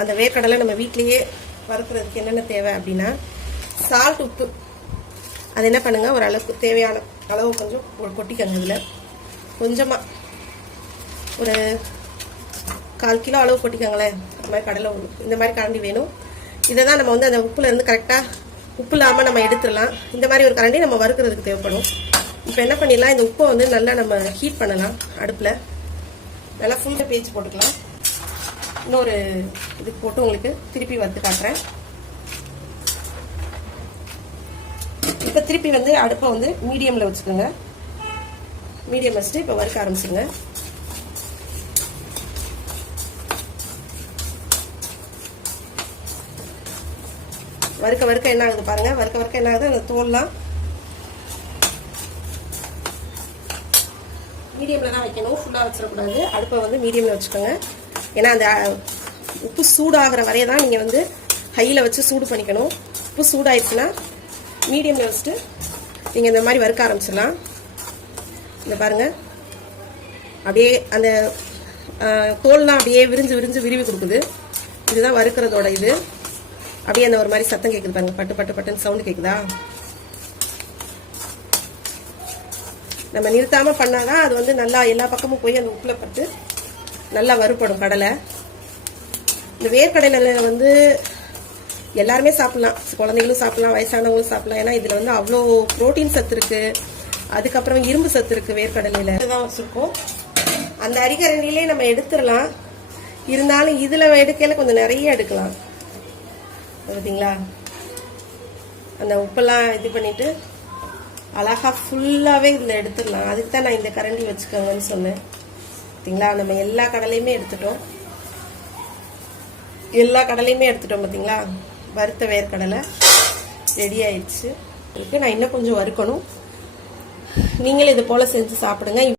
அந்த வேர்க்கடலை நம்ம வீட்லேயே வறுக்கிறதுக்கு என்னென்ன தேவை அப்படின்னா சால்ட், உப்பு. அது என்ன பண்ணுங்கள், ஒரு அளவுக்கு தேவையான அளவு கொஞ்சம் கொட்டிக்கங்க. இதில் கொஞ்சமாக ஒரு 1/4 கிலோ அளவு கொட்டிக்கங்களேன். இந்த மாதிரி கடலை இந்த மாதிரி கரண்டி வேணும். இதை தான் நம்ம அந்த உப்புலேருந்து கரெக்டாக உப்பு இல்லாமல் நம்ம எடுத்துடலாம். இந்த மாதிரி ஒரு கரண்டி நம்ம வறுக்கிறதுக்கு தேவைப்படும். இப்போ என்ன பண்ணிடலாம், இந்த உப்பை நல்லா நம்ம ஹீட் பண்ணலாம். அடுப்பில் நல்லா ஃபுல்லாக பேச்சு போட்டுக்கலாம். இன்னொரு இதுக்கு போட்டு உங்களுக்கு திருப்பி வறுத்து காட்டுறேன். இப்போ திருப்பி அடுப்பை மீடியமில் வச்சுக்கோங்க. மீடியம் வச்சுட்டு இப்போ வறுக்க ஆரம்பிச்சுங்க. வறுக்க வறுக்க என்ன ஆகுது பாருங்க. வறுக்க என்ன ஆகுது, அந்த தோல்லாம் மீடியமில் தான் வைக்கணும். ஃபுல்லாக வச்சிடக்கூடாது. அடுப்பை மீடியமில் வச்சுக்கோங்க. ஏன்னா அந்த உப்பு சூடாகிற வரைய தான் நீங்கள் ஹையில் வச்சு சூடு பண்ணிக்கணும். உப்பு சூடாயிடுச்சுன்னா மீடியமில் வச்சுட்டு நீங்கள் இந்த மாதிரி வறுக்க ஆரம்பிச்சிடலாம். இந்த பாருங்கள், அப்படியே அந்த தோல்லாம் அப்படியே விரிஞ்சு விரிவி கொடுக்குது. இதுதான் வறுக்கிறதோட இது. அப்படியே அந்த ஒரு மாதிரி சத்தம் கேட்குது பாருங்க, பட்டு பட்டு பட்டுன்னு சவுண்டு கேட்குதா. நம்ம நிறுத்தாமல் பண்ணாதான் அது நல்லா எல்லா பக்கமும் போய் அந்த உப்புல பட்டு நல்லா வறுப்படும் கடலை. இந்த வேர்க்கடலை எல்லாருமே சாப்பிடலாம். குழந்தைங்களும் சாப்பிடலாம், வயசானவங்களும் சாப்பிடலாம். ஏன்னா இதில் அவ்வளோ புரோட்டீன் சத்து இருக்கு. அதுக்கப்புறம் இரும்பு சத்து இருக்கு வேர்க்கடலையில. தான் வச்சிருக்கோம். அந்த அரிகரண்டிலே நம்ம எடுத்துடலாம். இருந்தாலும் இதில் எடுக்கையில கொஞ்சம் நிறைய எடுக்கலாம். பார்த்தீங்களா, அந்த உப்பெல்லாம் இது பண்ணிட்டு அழகா ஃபுல்லாகவே இதில் எடுத்துடலாம். அதுக்கு தான் நான் இந்த கரண்டி வச்சுக்கோங்கன்னு சொன்னேன். பார்த்தீங்களா, நம்ம எல்லா கடலையுமே எடுத்துட்டோம். பார்த்தீங்களா, வறுத்த வேர்க்கடலை ரெடி ஆயிடுச்சு. நான் இன்னும் கொஞ்சம் வறுக்கணும். நீங்களும் இது போல் செஞ்சு சாப்பிடுங்க.